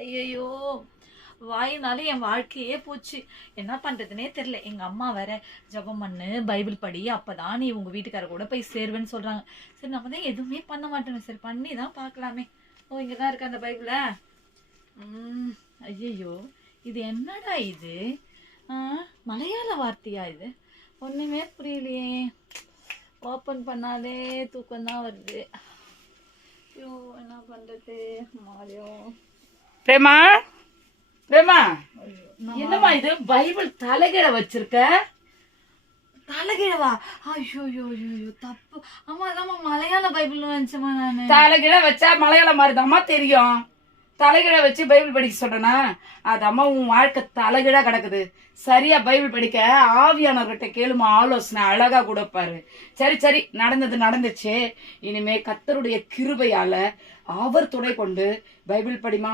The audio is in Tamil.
ஐயோ, வாயினால என் வாழ்க்கையே போச்சு. என்ன பண்றதுனே தெரியல. எங்க அம்மா வேற ஜெபம் பண்ணு, பைபிள் படி, அப்பதான் நீ உங்க வீட்டுக்கார கூட போய் சேருவேன்னு சொல்றாங்க. சரி, நம்ம தான் எதுவுமே பண்ண மாட்டோம். சரி, பண்ணி தான் பார்க்கலாமே. ஓ, இங்கதான் இருக்கு அந்த பைபிள. ஐயோ, இது என்னடா இது? மலையாள வார்த்தையா இது? ஒண்ணுமே புரியலையே. ஓப்பன் பண்ணாலே தூக்கம் தான் வருது. ஐயோ, என்ன பண்றது? மாறியும் பிரேமா, பிரேமா, என்னம்மா இது பைபிள் தலைகீழ வச்சிருக்க? தலைகீழவா? ஐயோ ஐயோ ஐயோ, தப்பு. ஆமா, அதாம்மா மலையாள பைபிள் நினைச்சமா நானு. தலைகீழ வச்சா மலையாளம் மாதிரிதாம்மா தெரியும். தலைகீழ வச்சு பைபிள் படிக்க சொல்றேனா? அதம்மா உன் வாழ்க்கை தலைகீழா கிடக்குது. சரியா பைபிள் படிக்க ஆவியானவர்கிட்ட கேளுமா, ஆலோசனை அழகா கொடுப்பாரு. சரி சரி, நடந்தது நடந்துச்சு. இனிமே கர்த்தருடைய கிருபையால அவர் துணை கொண்டு பைபிள் படிமா.